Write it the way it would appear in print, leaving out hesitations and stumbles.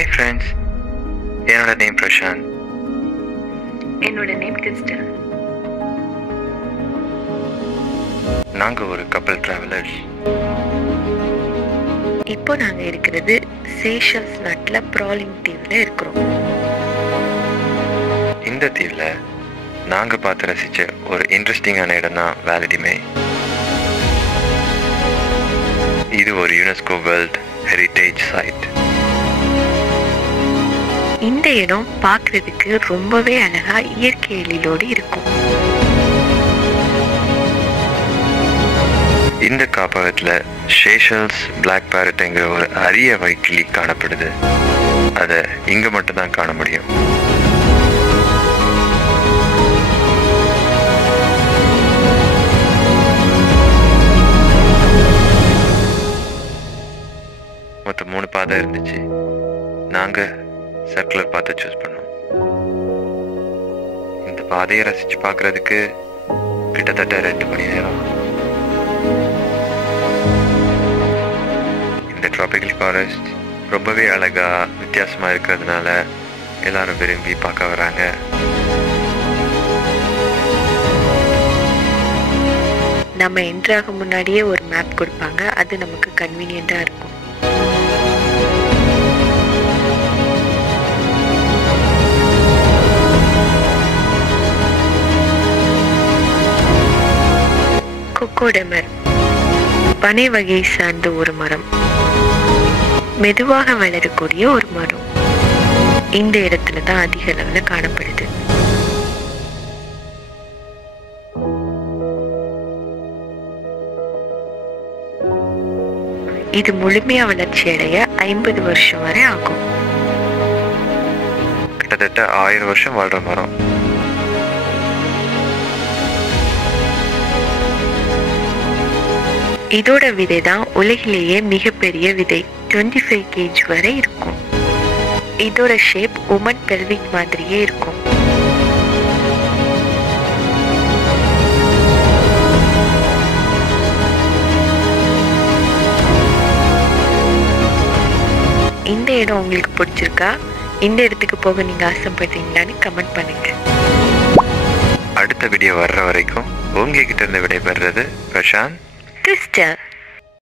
Hi friends, என்னோட name Prashanth. என்னோட name crystal. நாங்கள் ஒரு கப்பல் டிராவலர்ஸ். இப்போ நாங்கள் இருக்கிறது சேஷல்ஸ் நாட்டில் ப்ராலிங் தீவில் இருக்கிறோம். இந்த தீவில் நாங்கள் பார்த்து ரசித்த ஒரு இன்ட்ரெஸ்டிங்கான இடம் தான் வேலிடிமே. இது ஒரு யுனெஸ்கோ வேர்ல்ட் ஹெரிட்டேஜ் சைட். இந்த இடம் பார்க்கறதுக்கு ரொம்பவே அழகா இயற்கை எழிலோடு இருக்கும். இந்த காப்பகத்தில் ஷேஷல்ஸ் பிளாக் பேரட்ங்கிற ஒரு அரிய வைக்கிளி காணப்படுது. அதை இங்கே மட்டும்தான் காண முடியும். மொத்தம் 3 பாதை இருந்துச்சு. நாங்கள் சர்க்குலர் பாதை சூஸ் பண்ணோம். இந்த பாதையை ரசித்து பார்க்குறதுக்கு கிட்டத்தட்ட 2 மணி நேரம். இந்த ட்ராபிக்கல் ஃபாரஸ்ட் ரொம்பவே அழகாக வித்தியாசமாக இருக்கிறதுனால எல்லாரும் விரும்பி பார்க்க வராங்க. நம்ம என்ட்ராக முன்னாடியே ஒரு மேப் கொடுப்பாங்க. அது நமக்கு கன்வீனியண்டாக இருக்கும். கொக்கோடெமர் பனை வகையை சார்ந்த ஒரு மரம், மெதுவாக வளரக்கூடிய ஒரு மரம். இந்த இடத்துல தான் அதிக அளவில் காணப்படுது. இது முழுமையா வளர்ச்சி அடைய 50 வருஷம் வரை ஆகும். கிட்டத்தட்ட 1000 வருஷம் வாழ்ற மரம். இதோட விதை தான் உலகிலேயே மிகப்பெரிய விதை. 25 kg வரை இருக்கும். இதோட ஷேப் உமன் பெல்விக் மாதிரியே இருக்கும். இந்த இடம் உங்களுக்கு பிடிச்சிருக்கா? இந்த இடத்துக்கு போக நீங்க ஆசைப்படுறீங்களான்னு கமெண்ட் பண்ணுங்க. அடுத்த வீடியோ வர்ற வரைக்கும் உங்ககிட்ட இருந்து விடைபெறுறது பிரசாந்த், கிறிஸ்டல்.